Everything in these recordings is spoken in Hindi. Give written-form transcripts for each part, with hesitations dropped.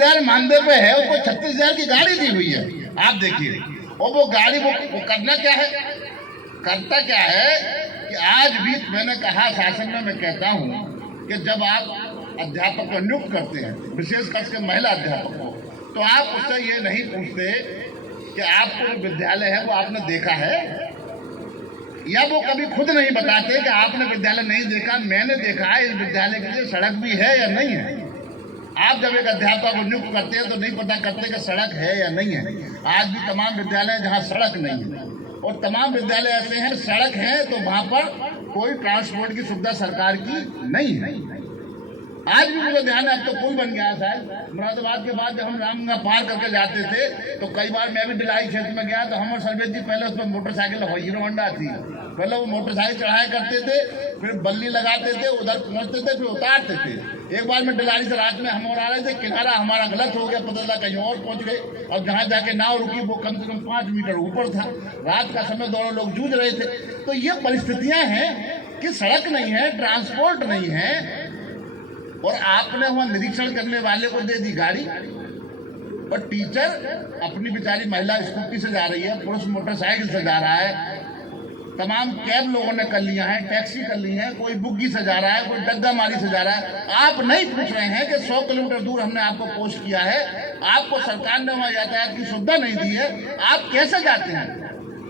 36,000 मानदेय पे है, उसको 36,000 की गाड़ी दी हुई है। आप देखिए, और वो गाड़ी वो करना क्या है, करता क्या है कि आज भी मैंने कहा शासन में मैं कहता हूँ कि जब आप अध्यापक को नियुक्त करते हैं, विशेषकर के महिला अध्यापक को, तो आप उससे ये नहीं पूछते कि आपको जो विद्यालय है वो आपने देखा है, या वो कभी खुद नहीं बताते कि आपने विद्यालय नहीं देखा, मैंने देखा है, इस विद्यालय के लिए सड़क भी है या नहीं है। आप जब एक अध्यापक को नियुक्त करते हैं तो नहीं पता करते कि सड़क है या नहीं है। आज भी तमाम विद्यालय जहाँ सड़क नहीं है, और तमाम विद्यालय ऐसे हैं सड़क है तो वहाँ पर कोई ट्रांसपोर्ट की सुविधा सरकार की नहीं है। आज भी मुझे ध्यान है, अब तो पुल बन गया है शायद, मुरादाबाद के बाद जब हम रामगंगा पार करके जाते थे तो कई बार मैं भी भिलाई क्षेत्र में गया तो हम और सर्वेश जी पहले उस पर मोटरसाइकिल हीरो होंडा थी, पहले वो मोटरसाइकिल चढ़ाया करते थे, फिर बल्ली लगाते थे, उधर पहुंचते थे, फिर उतारते थे। एक बार मैं डिलारी से रात में हम और आ रहे थे, किनारा हमारा गलत हो गया, पता चला कहीं और पहुंच गए, और जहाँ जाके नाव रुकी वो कम से कम 5 मीटर ऊपर था। रात का समय दोनों लोग जूझ रहे थे। तो ये परिस्थितियां हैं कि सड़क नहीं है, ट्रांसपोर्ट नहीं है, और आपने वहां निरीक्षण करने वाले को दे दी गाड़ी, और टीचर अपनी बेचारी महिला स्कूटी से जा रही है, पुरुष मोटरसाइकिल से जा रहा है, तमाम कैब लोगों ने कर लिया है, टैक्सी कर ली है, कोई बुग्गी से जा रहा है, कोई डग्गा मारी से जा रहा है। आप नहीं पूछ रहे हैं कि 100 किलोमीटर दूर हमने आपको पोस्ट किया है, आपको सरकार ने वहां यातायात की सुविधा नहीं दी है, आप कैसे जाते हैं,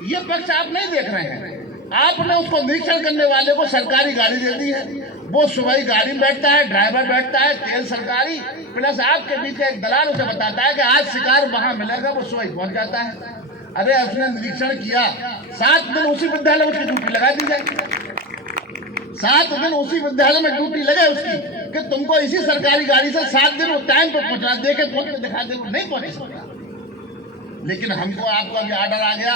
ये पक्ष आप नहीं देख रहे हैं। आपने उसको निरीक्षण करने वाले को सरकारी गाड़ी दे दी है, वो सुबह ही गाड़ी में बैठता है, ड्राइवर बैठता है, तेल सरकारी, प्लस आपके बीच एक दलाल उसे बताता है कि आज शिकार वहां मिलेगा, वो सुबह ही पहुंच जाता है। अरे उसने निरीक्षण किया, 7 दिन उसी विद्यालय में उसकी ड्यूटी लगा दी जाए, 7 दिन उसी विद्यालय में ड्यूटी लगे उसकी, कि तुमको इसी सरकारी गाड़ी से 7 दिन उस टाइम पर पहुंचना, देखे पहुंच के दिखा दे, वो नहीं पहुंच सकता। लेकिन हमको आपको अभी ऑर्डर आ गया,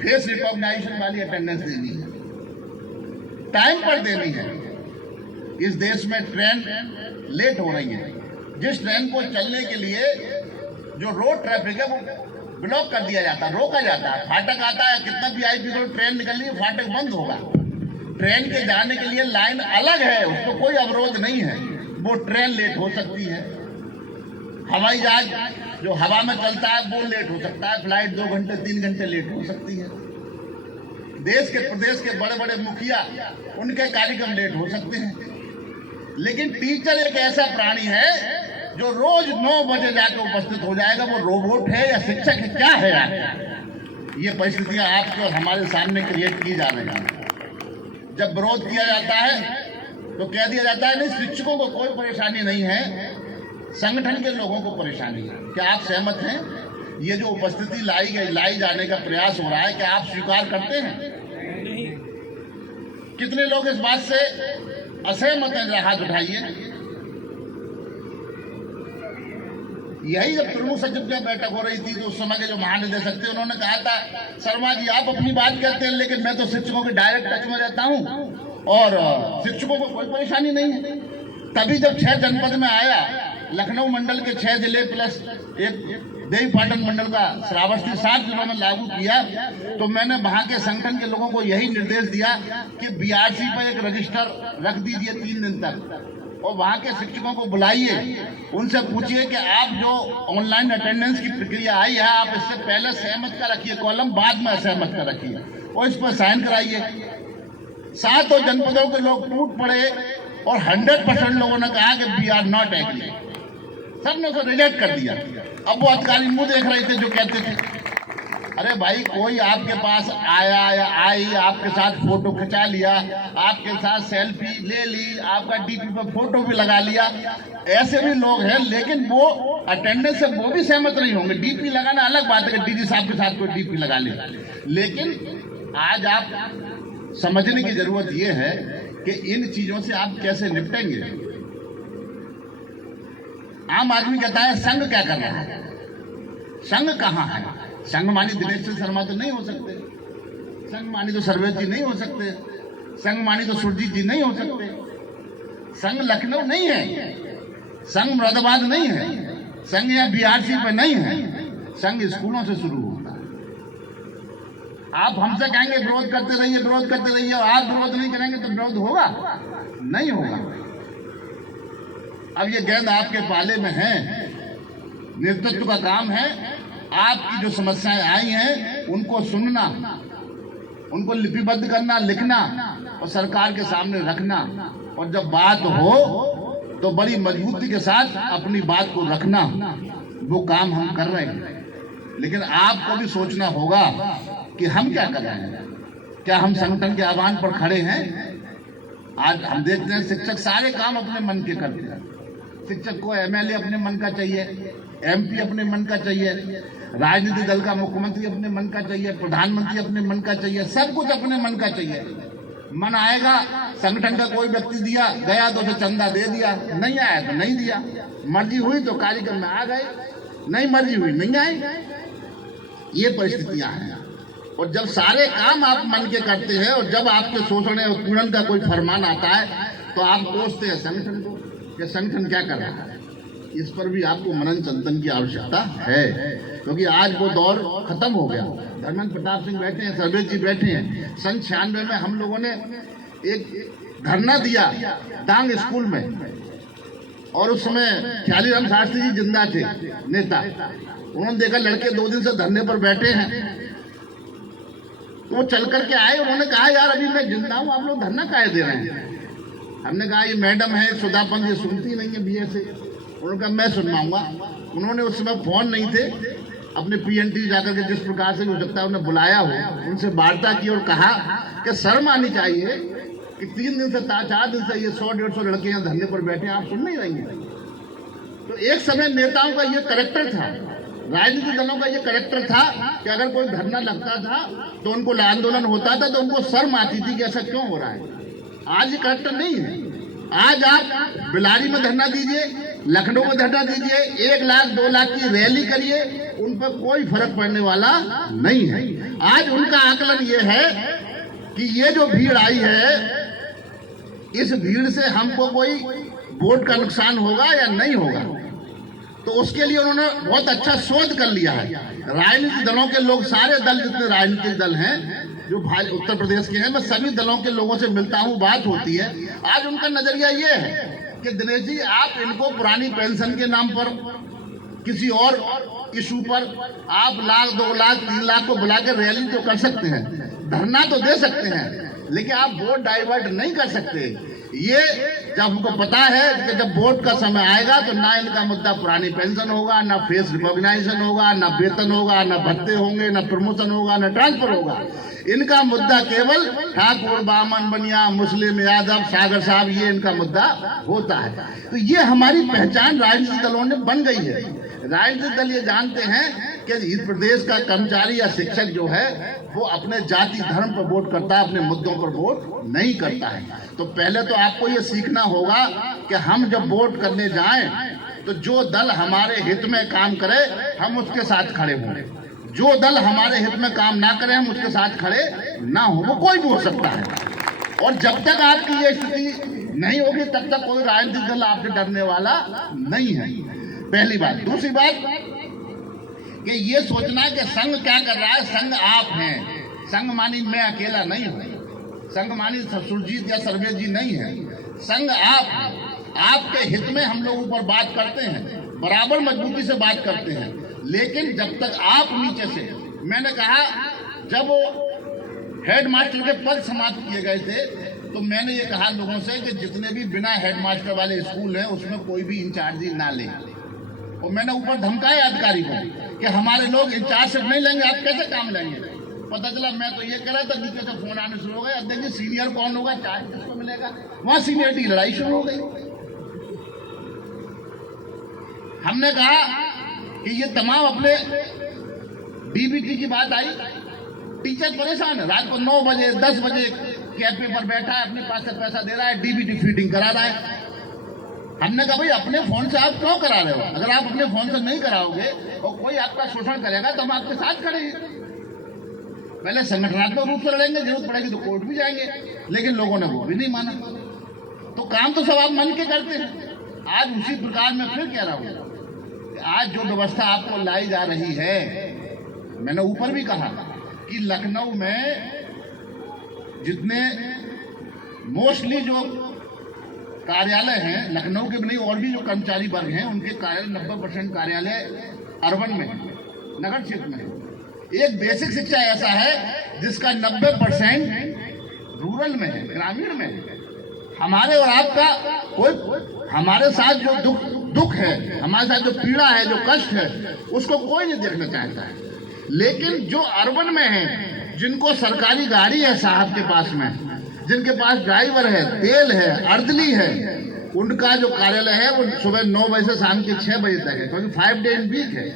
फेस रिकॉग्नाइजेशन वाली अटेंडेंस देनी है, टाइम पर देनी है। इस देश में ट्रेन लेट हो रही है, जिस ट्रेन को चलने के लिए जो रोड ट्रैफिक है वो ब्लॉक कर दिया जाता है, रोका जाता है, फाटक आता है, कितना VIP को ट्रेन निकल रही है, फाटक बंद होगा, ट्रेन के जाने के लिए लाइन अलग है, उसको कोई अवरोध नहीं है, वो ट्रेन लेट हो सकती है। हवाई जहाज जो हवा में चलता है वो लेट हो सकता है, फ्लाइट 2 घंटे 3 घंटे लेट हो सकती है। देश के प्रदेश के बड़े बड़े मुखिया उनके कार्यक्रम लेट हो सकते हैं, लेकिन टीचर एक ऐसा प्राणी है जो रोज 9 बजे जाकर उपस्थित हो जाएगा। वो रोबोट है या शिक्षक है, क्या है यार? ये परिस्थितियां आपके और हमारे सामने क्रिएट की जा रही हैं। जब विरोध किया जाता है तो कह दिया जाता है नहीं, शिक्षकों को कोई परेशानी नहीं है, संगठन के लोगों को परेशानी है। क्या आप सहमत हैं? ये जो उपस्थिति लाई जाने का प्रयास हो रहा है, क्या आप स्वीकार करते हैं? कितने लोग इस बात से असहमत हैं? हाथ उठाइए। यही जब प्रमुख सचिव की बैठक हो रही थी तो उस समय के जो महानिदेशक थे उन्होंने कहा था, शर्मा जी आप अपनी बात कहते हैं लेकिन मैं तो शिक्षकों के डायरेक्ट टच में रहता हूं और शिक्षकों को कोई परेशानी नहीं है। तभी जब 6 जनपद में आया, लखनऊ मंडल के 6 जिले प्लस एक देवीपाटन मंडल का श्रावस्ती 7 जिलों में लागू किया, तो मैंने वहां के संगठन के लोगों को यही निर्देश दिया कि BRC पर एक रजिस्टर रख दीजिए 3 दिन तक, और वहाँ के शिक्षकों को बुलाइए, उनसे पूछिए कि आप जो ऑनलाइन अटेंडेंस की प्रक्रिया आई है, आप इससे पहले सहमत का रखिए कॉलम, बाद में असहमत का रखिए, और इस पर साइन कराइए। 7 जनपदों के लोग टूट पड़े और 100% लोगों ने कहा कि वी आर नॉट एग्री, सबने उसे रिजेक्ट कर दिया। अब वो अधिकारी मुंह देख रहे थे जो कहते थे, अरे भाई कोई आपके पास आया या आई, आपके साथ फोटो खिंचा लिया, आपके साथ सेल्फी ले ली, आपका DP पर फोटो भी लगा लिया, ऐसे भी लोग हैं, लेकिन वो अटेंडेंस से वो भी सहमत नहीं होंगे। DP लगाना अलग बात है कि DG साहब के साथ कोई DP लगा ले, लेकिन आज आप समझने की जरूरत ये है कि इन चीजों से आप कैसे निपटेंगे। आम आदमी कहता है संघ क्या कर रहा है, संघ कहाँ है? संघ मानी दिनेश शर्मा तो नहीं हो सकते, संघ मानी तो सर्वेश जी नहीं हो सकते, संघ मानी तो सुरजीत जी नहीं हो सकते, संघ लखनऊ नहीं है, संघ मुरादाबाद नहीं है, संघ या BRC पे नहीं है, संघ स्कूलों से शुरू होता है। आप हमसे कहेंगे विरोध करते रहिए, विरोध करते रहिए, और आप विरोध नहीं करेंगे तो विरोध होगा? नहीं होगा। अब ये गेंद आपके पाले में है, नेतृत्व का काम है आपकी जो समस्याएं आई हैं उनको सुनना, उनको लिपिबद्ध करना, लिखना और सरकार के सामने रखना, और जब बात हो तो बड़ी मजबूती के साथ अपनी बात को रखना। वो काम हम कर रहे हैं, लेकिन आपको भी सोचना होगा कि हम क्या कर रहे हैं। क्या हम संगठन के आह्वान पर खड़े हैं? आज हम देखते हैं शिक्षक सारे काम अपने मन के करते हैं। शिक्षक को एमएलए अपने मन का चाहिए, एमपी अपने मन का चाहिए, राजनीतिक दल का मुख्यमंत्री अपने मन का चाहिए, प्रधानमंत्री अपने मन का चाहिए, सब कुछ अपने मन का चाहिए। मन आएगा, संगठन का कोई व्यक्ति दिया गया तो उसे चंदा दे दिया, नहीं आया तो नहीं दिया, मर्जी हुई तो कार्यक्रम में आ गए, नहीं मर्जी हुई नहीं आए। ये परिस्थितियां हैं। और जब सारे काम आप मन के करते हैं और जब आपके शोषण और उत्पीड़न का कोई फरमान आता है तो आप कोसते हैं संगठन को कि संगठन क्या कर रहा है। इस पर भी आपको मनन चिंतन की आवश्यकता है, क्योंकि आज वो दौर खत्म हो गया। धर्मेंद्र प्रताप सिंह बैठे हैं, सर्वेश जी बैठे हैं। सन 96 में हम लोगों ने एक धरना दिया डांग स्कूल में, और उस समय ख्यालीराम शास्त्री जी जिंदा थे, नेता। उन्होंने देखा लड़के 2 दिन से धरने पर बैठे हैं, तो वो चल करके आए। उन्होंने कहा यार अभी मैं जिंदा हूँ, आप लोग धरना काहे दे रहे हैं। हमने कहा ये मैडम है सुधा पंत, ये सुनती नहीं है बीए से। उन्होंने कहा मैं सुनवाऊंगा। उन्होंने उस समय फोन नहीं थे, अपने पीएनटी जाकर के जिस प्रकार से हो सकता है उन्हें बुलाया हो, उनसे वार्ता की और कहा कि शर्म आनी चाहिए कि 3 दिन से 4 दिन से ये 100-150 लड़के यहाँ धरने पर बैठे, आप सुन नहीं रहेंगे। तो एक समय नेताओं का ये करेक्टर था, राजनीतिक दलों का ये करेक्टर था कि अगर कोई धरना लगता था तो उनको आंदोलन होता था तो उनको शर्म आती थी कि ऐसा क्यों हो रहा है। आज ये करेक्टर नहीं है। आज आप बिलारी में धरना दीजिए, लखनऊ में धरना दीजिए, 1 लाख 2 लाख की रैली करिए, उन पर कोई फर्क पड़ने वाला नहीं है। आज उनका आकलन ये है कि ये जो भीड़ आई है, इस भीड़ से हमको कोई वोट का नुकसान होगा या नहीं होगा। तो उसके लिए उन्होंने बहुत अच्छा शोध कर लिया है। राजनीतिक दलों के लोग, सारे दल जितने राजनीतिक दल हैं जो उत्तर प्रदेश के हैं, मैं सभी दलों के लोगों से मिलता हूँ, बात होती है। आज उनका नजरिया ये है कि दिनेश जी आप इनको पुरानी पेंशन के नाम पर, किसी और इशू पर आप 1 लाख 2 लाख 3 लाख को बुला कर रैली तो कर सकते हैं, धरना तो दे सकते हैं, लेकिन आप वोट डाइवर्ट नहीं कर सकते। ये जब हमको पता है कि जब वोट का समय आएगा तो ना इनका मुद्दा पुरानी पेंशन होगा, ना फेस रिकॉग्नाइजेशन होगा, ना वेतन होगा, ना भत्ते होंगे, ना प्रमोशन होगा, ना ट्रांसफर होगा। इनका मुद्दा केवल ठाकुर, बामन, बनिया, मुस्लिम, यादव, सागर साहब, ये इनका मुद्दा होता है। तो ये हमारी पहचान राजनीतिक दलों ने बन गई है। राजनीतिक दल ये जानते हैं कि इस प्रदेश का कर्मचारी या शिक्षक जो है वो अपने जाति धर्म पर वोट करता है, अपने मुद्दों पर वोट नहीं करता है। तो पहले तो आपको ये सीखना होगा कि हम जब वोट करने जाएं तो जो दल हमारे हित में काम करे हम उसके साथ खड़े हों, जो दल हमारे हित में काम ना करे हम उसके साथ खड़े ना हो। वो कोई भी हो सकता है, और जब तक आपकी ये स्थिति नहीं होगी तब तक कोई राजनीतिक दल आपसे डरने वाला नहीं है, पहली बात। दूसरी बात कि ये सोचना कि संघ क्या कर रहा है, संघ आप हैं। संघ मानी मैं अकेला नहीं हूं, संघ मानी सुरजीत या सर्वेश जी नहीं है, संघ आप। आपके हित में हम लोग ऊपर बात करते हैं, बराबर मजबूती से बात करते हैं, लेकिन जब तक आप नीचे से, मैंने कहा जब हेडमास्टर के पद समाप्त किए गए थे तो मैंने ये कहा लोगों से कि जितने भी बिना हेडमास्टर वाले स्कूल हैं उसमें कोई भी इंचार्जी ना ले। और मैंने ऊपर धमकाया अधिकारी को कि हमारे लोग इंचार्जशिप नहीं लेंगे, आप कैसे काम लेंगे। पता चला मैं तो ये कह रहा था, नीचे से फोन आने शुरू हो गए, अध्यक्ष जी सीनियर कौन होगा, चार्ज किसको मिलेगा। वहां सीनियरिटी लड़ाई शुरू हो गई। हमने कहा कि ये तमाम अपने डीबीटी की बात आई, टीचर परेशान है, रात को 9 बजे 10 बजे कैफे पर बैठा है, अपने पास से पैसा दे रहा है, डीबीटी फीडिंग करा रहा है। हमने कहा भाई अपने फोन से आप क्यों करा रहे हो, अगर आप अपने फोन से नहीं कराओगे और कोई आपका शोषण करेगा तो हम आपके साथ खड़े हैं। पहले संगठनात्मक रूप से लड़ेंगे, जरूरत पड़ेगी तो कोर्ट भी जाएंगे, लेकिन लोगों ने वो भी नहीं माना। तो काम तो सब आप मन के करते हैं। आज उसी प्रकार में फिर कह रहा हूँ, आज जो व्यवस्था आपको लाई जा रही है, मैंने ऊपर भी कहा कि लखनऊ में जितने मोस्टली जो कार्यालय हैं लखनऊ के भी नहीं, और भी जो कर्मचारी वर्ग हैं उनके कार्यालय 90% कार्यालय अर्बन में है, नगर क्षेत्र में है। एक बेसिक शिक्षा ऐसा है जिसका 90% रूरल में है, ग्रामीण में है। हमारे और आपका कोई, हमारे साथ जो दुख है, हमारे साथ जो पीड़ा है, जो कष्ट है, उसको कोई नहीं देखना चाहता है। लेकिन जो अर्बन में है, जिनको सरकारी गाड़ी है साहब के पास में, जिनके पास ड्राइवर है, तेल है, अर्दली है, उनका जो कार्यालय है वो सुबह 9 बजे से शाम के 6 बजे तक है, क्योंकि 5 डे इन वीक है।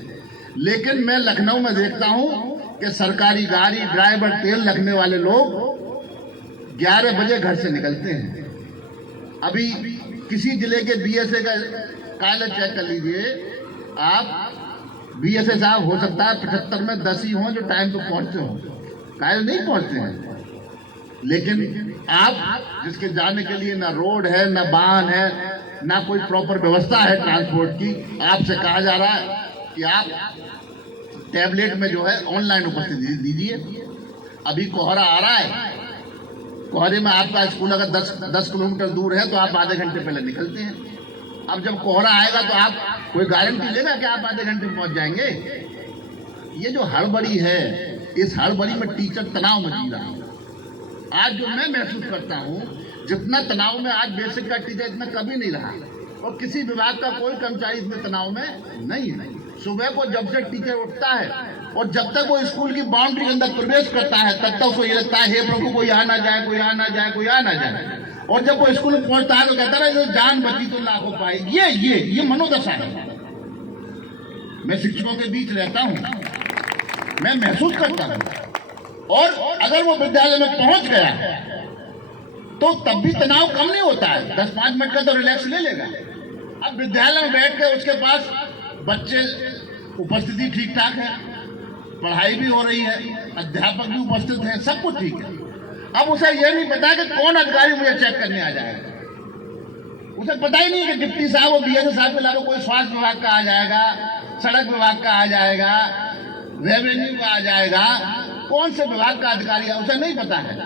लेकिन मैं लखनऊ में देखता हूं कि सरकारी गाड़ी, ड्राइवर, तेल रखने वाले लोग 11 बजे घर से निकलते हैं। अभी किसी जिले के बीएसए का कार्यालय चेक कर लीजिए आप, बीएसए साहब हो सकता है 75 में 10 ही हों जो टाइम पे पहुंचते हों, कार्यालय नहीं पहुंचते हैं। लेकिन आप जिसके जाने के लिए ना रोड है, ना वाहन है, ना कोई प्रॉपर व्यवस्था है ट्रांसपोर्ट की, आपसे कहा जा रहा है कि आप टैबलेट में जो है ऑनलाइन उपस्थिति दीजिए। अभी कोहरा आ रहा है, कोहरे में आपका स्कूल अगर 10 किलोमीटर दूर है तो आप आधे घंटे पहले निकलते हैं। अब जब कोहरा आएगा तो आप कोई गारंटी लेगा कि आप आधे घंटे में पहुंच जाएंगे? ये जो हड़बड़ी है, इस हड़बड़ी में टीचर तनाव में जी रहा है। आज जो मैं महसूस करता हूँ, जितना तनाव में आज बेसिक का टीचर इतना कभी नहीं रहा, और किसी विभाग का कोई कर्मचारी इतने तनाव में नहीं है। सुबह को जब से टीचर उठता है और जब तक वो स्कूल की बाउंड्री के अंदर प्रवेश करता है, तब तक उसको ये लगता है, हे प्रभु कोई आ ना जाए, कोई आ ना जाए, कोई आ ना जाए। और जब वो स्कूल में पहुंचता है तो कहता है जान बची तो लाखों पाई। ये मनोदशा है। मैं शिक्षकों के बीच रहता हूं, मैं महसूस करता हूं। और अगर वो विद्यालय में पहुंच गया तो तब भी तनाव कम नहीं होता है, 10-5 मिनट का तो रिलैक्स ले लेगा। अब विद्यालय में बैठ कर उसके पास बच्चे, उपस्थिति ठीक ठाक है, पढ़ाई भी हो रही है, अध्यापक भी उपस्थित हैं, सब कुछ ठीक है। अब उसे यह नहीं पता कि कौन अधिकारी मुझे चेक करने आ जाएगा। उसे पता ही नहीं है कि डिप्टी साहब और बीएसए साहब के अलावा कोई स्वास्थ्य विभाग का आ जाएगा, सड़क विभाग का आ जाएगा, रेवेन्यू का आ जाएगा, कौन से विभाग का अधिकारी है उसे नहीं पता है,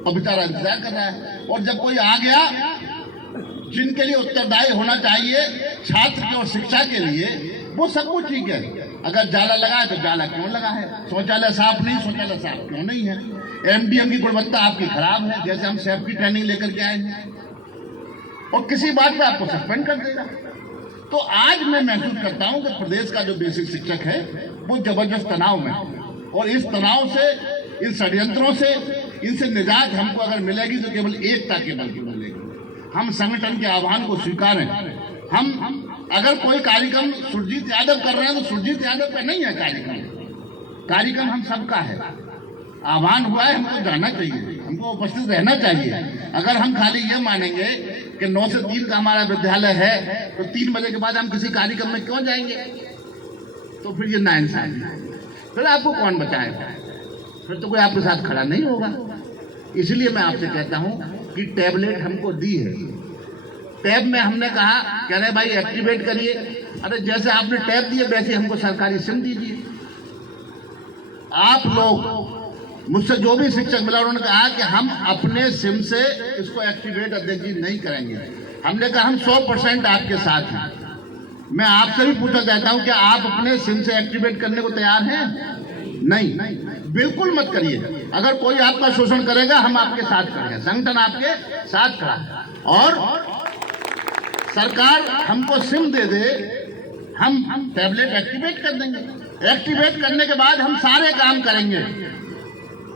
और बेचारा इंतजार कर रहा है। और जब कोई आ गया जिनके लिए उत्तरदायी होना चाहिए छात्र की और शिक्षा के लिए, वो सब कुछ ठीक है। अगर जाला लगा है तो जाला क्यों लगा है, शौचालय साफ नहीं, शौचालय साफ क्यों नहीं है, एमडीएम की गुणवत्ता आपकी खराब है, जैसे हम सेफ की ट्रेनिंग लेकर के आए हैं, और किसी बात पे आपको सस्पेंड कर देगा। तो आज मैं महसूस करता हूं कि प्रदेश का जो बेसिक शिक्षक है वो जबरदस्त तनाव में है, और इस तनाव से, इन षड्यंत्रों से, इनसे निजात हमको अगर मिलेगी तो केवल एकता के बल की मिलेगी। हम संगठन के आह्वान को स्वीकारें। हम अगर कोई कार्यक्रम सुरजीत यादव कर रहे हैं तो सुरजीत यादव का नहीं है कार्यक्रम हम सबका है। आह्वान हुआ है, हमको जाना चाहिए, हमको उपस्थित रहना चाहिए। अगर हम खाली ये मानेंगे कि 9 से 3 का हमारा विद्यालय है तो 3 बजे के बाद हम किसी कार्यक्रम में क्यों जाएंगे? तो फिर ये नाइंसाफी है। फिर आपको कौन बचाएगा? फिर तो कोई आपके साथ खड़ा नहीं होगा। इसलिए मैं आपसे कहता हूं कि टैबलेट हमको दी है, टैब में हमने कहा कह रहे भाई एक्टिवेट करिए। अरे जैसे आपने टैब दिए वैसे हमको सरकारी सिम दीजिए। आप लोग मुझसे जो भी शिक्षक मिला उन्होंने कहा कि हम अपने सिम से इसको एक्टिवेट अध्यक्ष जी नहीं करेंगे। हमने कहा हम 100% आपके साथ हैं। मैं आपसे भी पूछना चाहता हूं कि आप अपने सिम से एक्टिवेट करने को तैयार हैं? नहीं, बिल्कुल मत करिए। अगर कोई आपका शोषण करेगा हम आपके साथ खड़े हैं, संगठन आपके साथ खड़ा है। और सरकार हमको सिम दे दे, हम टैबलेट एक्टिवेट कर देंगे। एक्टिवेट करने के बाद हम सारे काम करेंगे,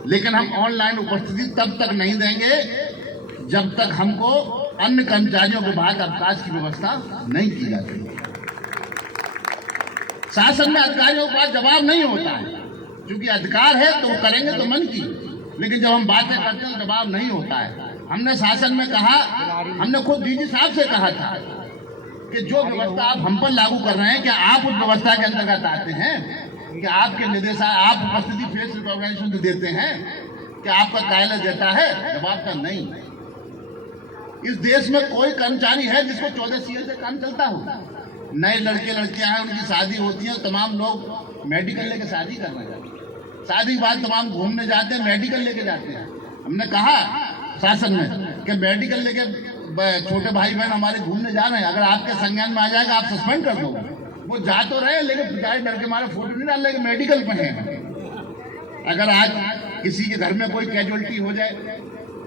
लेकिन हम ऑनलाइन उपस्थिति तब तक नहीं देंगे जब तक हमको अन्य कर्मचारियों के बाद अवकाश की व्यवस्था नहीं की जाती। शासन में अधिकारियों के पास जवाब नहीं होता है, क्योंकि अधिकार है तो वो करेंगे तो मन की, लेकिन जब हम बातें करते हैं जवाब नहीं होता है। हमने शासन में कहा, हमने खुद डीजी साहब से कहा था कि जो व्यवस्था आप हम पर लागू कर रहे हैं, क्या आप उस व्यवस्था के अंतर्गत आते हैं? कि आपके निर्देश आप उपस्थिति फेस रिकॉग्निशन देते हैं? क्या आपका कार्यालय देता है? जवाब का नहीं। इस देश में कोई कर्मचारी है जिसको 14 CL से काम चलता हो? नए लड़के लड़कियां हैं, उनकी शादी होती है, तमाम लोग मेडिकल लेके शादी करने जाते हैं, शादी के बाद तमाम घूमने जाते हैं, मेडिकल लेके जाते हैं। हमने कहा शासन में कि मेडिकल लेके छोटे भाई बहन हमारे घूमने जा रहे हैं, अगर आपके संज्ञान में आ जाएगा आप सस्पेंड कर दो। वो जा तो रहे हैं लेकिन पिटाई डर के मारे फोटो नहीं डाल रहे, मेडिकल पे है। अगर आज किसी के घर में कोई कैजुअलिटी हो जाए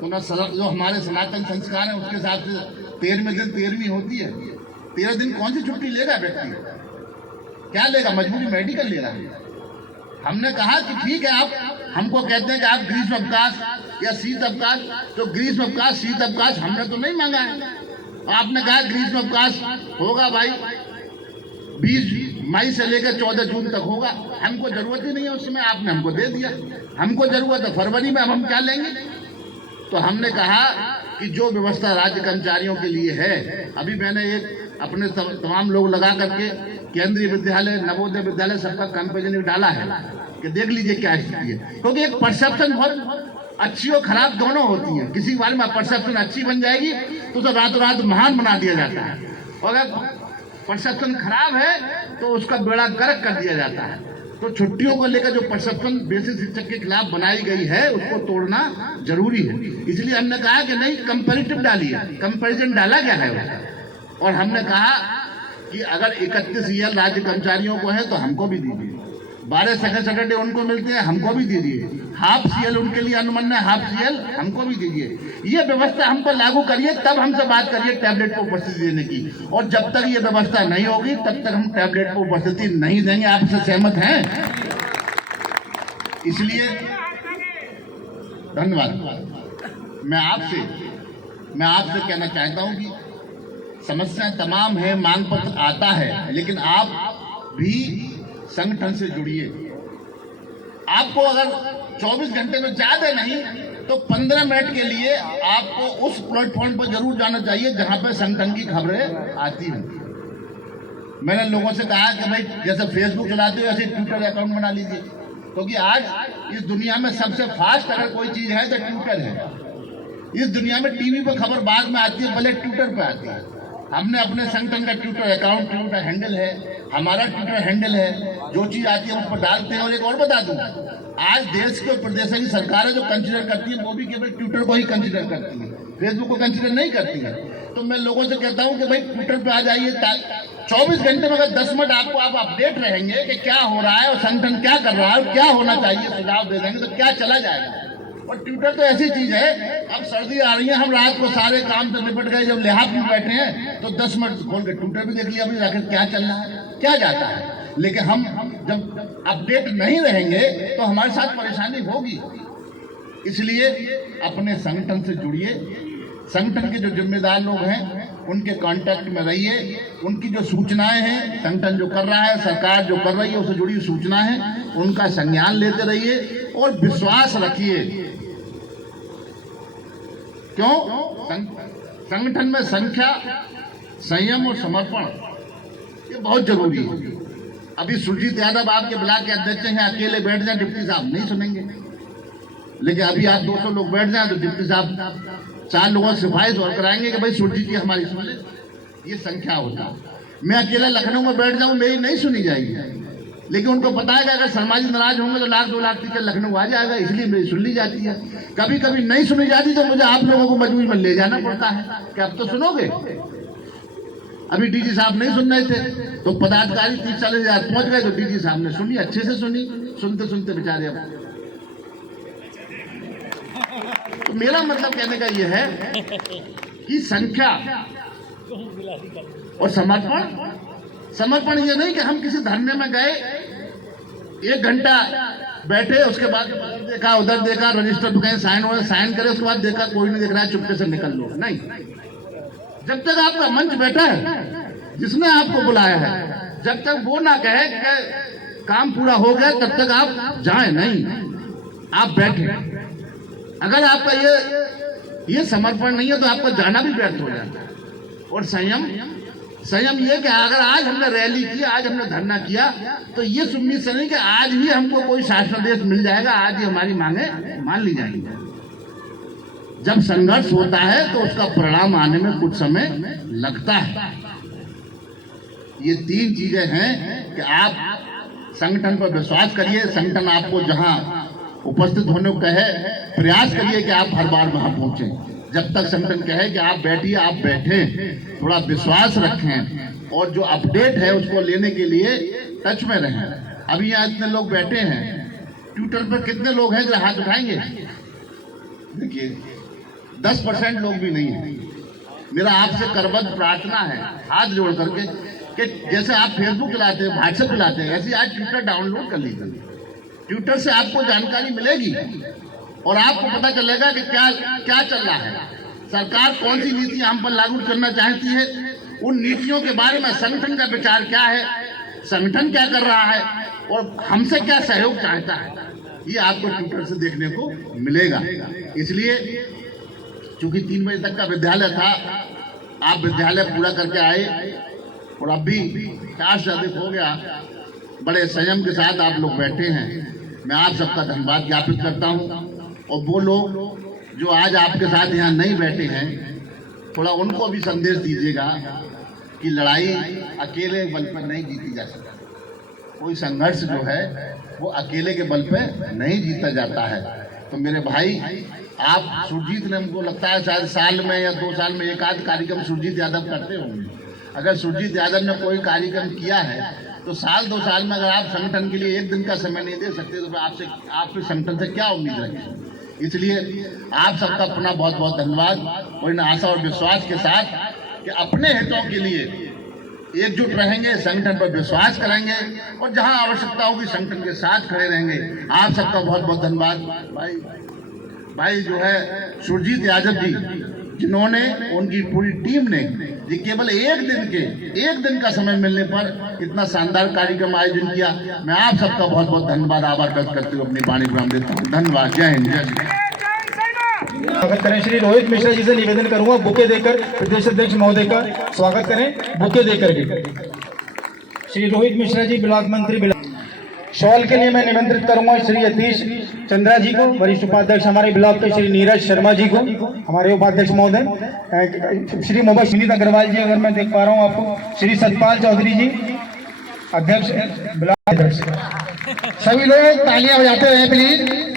तो ना जो हमारे सनातन संस्कार है उसके हिसाब से 13वें दिन 13वीं होती है। 13 दिन कौन सी छुट्टी लेगा व्यक्ति, क्या लेगा, मजबूरी मेडिकल ले रहा है। हमने कहा कि ठीक है, आप हमको कहते हैं कि आप ग्रीष्म अवकाश या शीत अवकाश, तो ग्रीष्म अवकाश शीत अवकाश हमने तो नहीं मांगा है। आपने कहा ग्रीष्म अवकाश होगा भाई 20 मई से लेकर 14 जून तक होगा, हमको जरूरत ही नहीं है उस समय, आपने हमको दे दिया। हमको जरूरत है फरवरी में, अब हम क्या लेंगे। तो हमने कहा कि जो व्यवस्था राज्य कर्मचारियों के लिए है, अभी मैंने एक अपने तमाम लोग लगा करके केंद्रीय विद्यालय, नवोदय विद्यालय सबका कंपेरिजन डाला है कि देख लीजिए क्या स्थिति है। क्योंकि एक परसेप्शन बहुत अच्छी और खराब दोनों होती है। किसी के बारे में परसेप्शन अच्छी बन जाएगी तो उसे रातों रात महान बना दिया जाता है, और अगर परसेप्शन खराब है तो उसका बेड़ा गर्क कर दिया जाता है। तो छुट्टियों को लेकर जो परसेप्शन बेसिक शिक्षक के खिलाफ बनाई गई है उसको तोड़ना जरूरी है। इसलिए हमने कहा कि नहीं, कंपैरेटिव डालिए, कंपैरिजन डाला गया है उसका। और हमने कहा कि अगर 31 ईयर राज्य कर्मचारियों को है तो हमको भी दीजिए, 12 सेकंड सैटरडे उनको मिलते हैं, हमको भी दीजिए, हाफ सीएल उनके लिए अनुमन्य, हाफ सीएल हमको भी दीजिए। ये व्यवस्था हम पर लागू करिए, तब हमसे बात करिए टैबलेट को उपस्थिति देने की। और जब तक ये व्यवस्था नहीं होगी तब तक हम टैबलेट को उपस्थिति नहीं देंगे। आप इससे सहमत हैं? इसलिए धन्यवाद। मैं आपसे कहना चाहता हूं कि समस्या तमाम है, मांग पत्र आता है, लेकिन आप भी संगठन से जुड़िए। आपको अगर 24 घंटे में ज्यादा नहीं तो 15 मिनट के लिए आपको उस प्लेटफॉर्म पर जरूर जाना चाहिए जहां पर संगठन की खबरें आती हैं। मैंने लोगों से कहा कि भाई जैसे फेसबुक चलाते हो ऐसे ट्विटर अकाउंट बना लीजिए, क्योंकि आज इस दुनिया में सबसे फास्ट अगर कोई चीज है तो ट्विटर है। इस दुनिया में टीवी पर खबर बाद में आती है, पहले ट्विटर पर आती है। हमने अपने संगठन का ट्विटर अकाउंट, ट्विटर हैंडल है, हमारा ट्विटर हैंडल है, जो चीज आती है उस पर डालते हैं। और एक और बता दूं, आज देश के प्रदेश की सरकारें जो कंसीडर करती हैं वो भी केवल ट्विटर को ही कंसीडर करती हैं, फेसबुक को कंसीडर नहीं करती हैं। तो मैं लोगों से कहता हूं कि भाई ट्विटर पे आ जाइए, 24 घंटे में अगर 10 मिनट आपको आप अपडेट रहेंगे कि क्या हो रहा है और संगठन क्या कर रहा है और क्या होना चाहिए, सुझाव दे देंगे तो क्या चला जाएगा। और ट्विटर तो ऐसी चीज है, अब सर्दी आ रही है, हम रात को सारे काम से निपट गए, जब लिहाज में बैठे हैं तो 10 मिनट खोल के ट्विटर भी देख लिया अभी आखिर क्या चल रहा है, क्या जाता है। लेकिन हम जब अपडेट नहीं रहेंगे तो हमारे साथ परेशानी होगी। इसलिए अपने संगठन से जुड़िए, संगठन के जो जिम्मेदार लोग हैं उनके कांटेक्ट में रहिए, उनकी जो सूचनाएं हैं, संगठन जो कर रहा है, सरकार जो कर रही है उससे जुड़ी सूचना है, उनका संज्ञान लेते रहिए और विश्वास रखिए। क्यों? संगठन में संख्या, संयम और समर्पण ये बहुत जरूरी है। अभी सुरजीत यादव आपके ब्लॉक के अध्यक्ष हैं, अकेले बैठ जाए डिप्टी साहब नहीं सुनेंगे, लेकिन अभी आप 200 लोग बैठ जाए तो डिप्टी साहब 4 लोगों से सिफारिश और कराएंगे कि भाई सुरजीत जी हमारी सुन ले। ये संख्या होता है। मैं अकेला लखनऊ में बैठ जाऊं मेरी नहीं सुनी जाएगी, लेकिन उनको पता है कि अगर शर्मा जी नाराज होंगे तो 1-2 लाख टीचर लखनऊ आ जाएगा, इसलिए मेरी सुन ली जाती है। कभी कभी नहीं सुनी जाती तो मुझे आप लोगों को मजबूरी में ले जाना पड़ता है कि अब तो सुनोगे। अभी डीजी साहब नहीं सुन रहे थे तो पदाधिकारी 30-40 हजार पहुंच गए तो डीजी साहब ने सुनी, अच्छे से सुनी, सुनते सुनते बेचारे। अब तो मेरा मतलब कहने का यह है कि संख्या और समर्पण ये नहीं कि हम किसी धरने में गए 1 घंटा बैठे, उसके बाद देखा उधर देखा, रजिस्टर पे कहीं साइन करे, उसके बाद देखा कोई नहीं देख रहा है, चुपके से निकल लो। नहीं, जब तक आपका मंच बैठा है, जिसने आपको बुलाया है, जब तक वो ना कहे कि काम पूरा हो गया तब तक आप जाएं नहीं, आप बैठे। अगर आपका ये समर्पण नहीं है तो आपको जाना भी व्यर्थ हो जाता है। और संयम ये कि अगर आज हमने रैली की, आज हमने धरना किया तो ये सुनिश्चित से नहीं कि आज ही हमको कोई शासनादेश मिल जाएगा, आज ही हमारी मांगे मान ली जाएंगी। जब संघर्ष होता है तो उसका परिणाम आने में कुछ समय लगता है। ये 3 चीजें हैं कि आप संगठन पर विश्वास करिए, संगठन आपको जहां उपस्थित होने को कहे, प्रयास करिए कि आप हर बार वहां पहुंचे। जब तक संगठन कहे कि आप बैठिए, आप बैठे, थोड़ा विश्वास रखें और जो अपडेट है उसको लेने के लिए टच में रहें। अभी यहाँ इतने लोग बैठे हैं, ट्विटर पर कितने लोग हैं जो हाथ उठाएंगे? देखिए 10% लोग भी नहीं है। मेरा आपसे करबद्ध प्रार्थना है हाथ जोड़ करके कि जैसे आप फेसबुक चलाते हैं, व्हाट्सएप चलाते हैं, ऐसे आज ट्विटर डाउनलोड कर लीजिए। ट्विटर से आपको जानकारी मिलेगी और आपको पता चलेगा कि क्या क्या चल रहा है, सरकार कौन सी नीति हम पर लागू करना चाहती है, उन नीतियों के बारे में संगठन का विचार क्या है, संगठन क्या कर रहा है और हमसे क्या सहयोग चाहता है, ये आपको ट्विटर से देखने को मिलेगा। इसलिए चूंकि 3 बजे तक का विद्यालय था, आप विद्यालय पूरा करके आए और अब भी 4 से अधिक हो गया, बड़े संयम के साथ आप लोग बैठे हैं। मैं आप सबका धन्यवाद ज्ञापित करता हूं। और वो लोग जो आज आपके साथ यहाँ नहीं बैठे हैं, थोड़ा उनको भी संदेश दीजिएगा कि लड़ाई अकेले बल पर नहीं जीती जा सकती। कोई संघर्ष जो है वो अकेले के बल पर नहीं जीता जाता है। तो मेरे भाई, आप सुरजीत ने, हमको लगता है शायद साल में या 2 साल में एक आध कार्यक्रम सुरजीत यादव करते होंगे। अगर सुरजीत यादव ने कोई कार्यक्रम किया है तो साल 2 साल में अगर आप संगठन के लिए 1 दिन का समय नहीं दे सकते तो आपसे संगठन से क्या उम्मीद रखें। इसलिए आप सबका अपना बहुत बहुत धन्यवाद और इन आशा और विश्वास के साथ कि अपने हितों के लिए एकजुट रहेंगे, संगठन पर विश्वास करेंगे और जहां आवश्यकता होगी संगठन के साथ खड़े रहेंगे। आप सबका बहुत बहुत धन्यवाद। भाई जो है सुरजीत यादव जी, जिन्होंने, उनकी पूरी टीम ने ये केवल एक दिन का समय मिलने पर इतना शानदार कार्यक्रम आयोजन किया। मैं आप सबका बहुत बहुत धन्यवाद, आभार व्यक्त करते हुए अपनी वाणी विराम देता हूँ। धन्यवाद। जय हिंद, जय श्री। स्वागत करें श्री रोहित मिश्रा जी से निवेदन करूंगा बुके देकर प्रदेश अध्यक्ष महोदय का स्वागत करें, बुके देकर के। श्री रोहित मिश्रा जी ब्लॉक मंत्री। शॉल के लिए मैं निमंत्रित करूंगा श्री यतीश चंद्रा जी को, वरिष्ठ उपाध्यक्ष हमारे ब्लॉक के श्री नीरज शर्मा जी को, हमारे उपाध्यक्ष महोदय, श्री मोबाइल सुनीत अग्रवाल जी, अगर मैं देख पा रहा हूं आपको, श्री सतपाल चौधरी जी अध्यक्ष ब्लॉक अध्यक्ष। सभी लोग तालियां बजाते रहे प्लीज।